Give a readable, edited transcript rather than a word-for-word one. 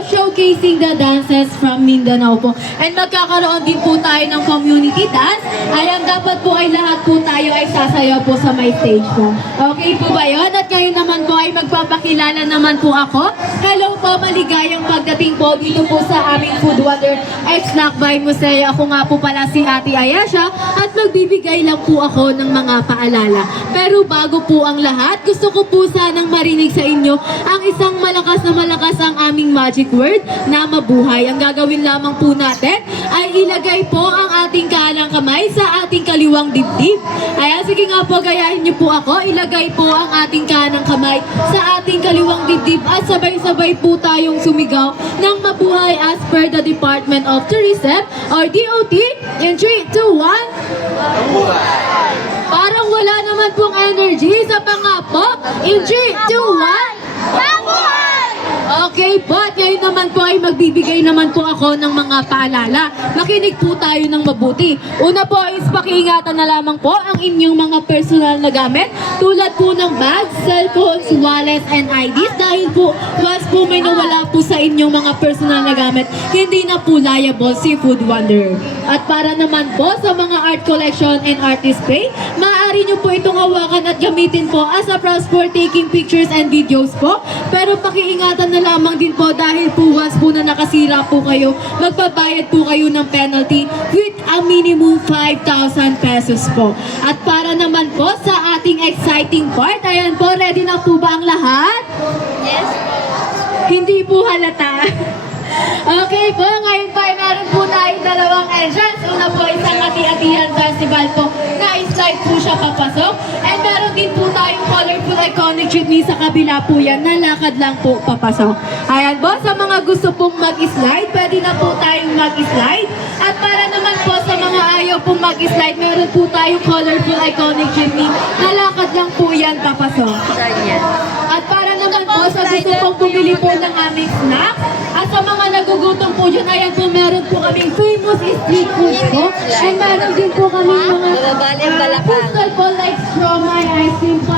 showcasing the dances from Mindanao po. And magkakaroon din po tayo ng community dance. Ayan, dapat po ay lahat po tayo ay sasayaw po sa my stage po. Okay po ba yun? At ngayon naman po ay magpapakilala naman po ako. Hello po, maligayang pagdating po dito po sa aming Food Wonder Snack by Museo. Ako nga po pala si Ate Ayesha at magbibigay lang po ako ng mga paalala. Pero bago po ang lahat, gusto ko po sanang marinig sa inyo ang isang malakas ang aming magic word na mabuhay. Ang gagawin lamang po natin ay ilagay po ang ating kanang kamay sa ating kaliwang dibdib. Ayan, sige nga po, gayahin niyo po ako. Ilagay po ang ating kanang kamay sa ating kaliwang dibdib at sabay-sabay po tayong sumigaw ng mabuhay as per the Department of Tourism or DOT in 3, 2, 1. Parang wala naman pong energy sa pangapo. In 3, 2, 1. Okay po, at ngayon naman po ay magbibigay naman po ako ng mga paalala. Makinig po tayo ng mabuti. Una po is pakiingatan na lamang po ang inyong mga personal na gamit tulad po ng bags, cellphones, wallets, and IDs dahil po once po may nawala po sa inyong mga personal na gamit, hindi na po liable si Food Wonder. At para naman po sa mga art collection and art display, maaari nyo po itong hawakan at gamitin po as a props for taking pictures and videos po. Pero pakiingatan na lamang din po dahil po once po na nakasira po kayo, magbabayad po kayo ng penalty with a minimum 5,000 pesos po. At para naman po sa ating exciting part, ayan po, ready na po ba ang lahat? Yes. Hindi po halata. Okay po, ngayon pa ay meron po tayong dalawang entrance. Una po isang Ati-Atihan Festival po na slide po siya papasok. And meron din po tayong colorful iconic jeepney sa kabila po yan na lakad lang po papasok. Ayan po, sa mga gusto pong mag-slide, pwede na po tayong mag-slide. At para naman po sa mga ayaw pong mag-slide, meron po tayong colorful iconic jeepney na lakad lang po yan papasok. At para naman po sa gusto pong bumili po ng aming snack, at sa mga nagugutom po dyan, ayan po, meron po kaming famous street food po. And meron din po kaming mga Nababali ang balakang. food stall po like siomai, ice cream po,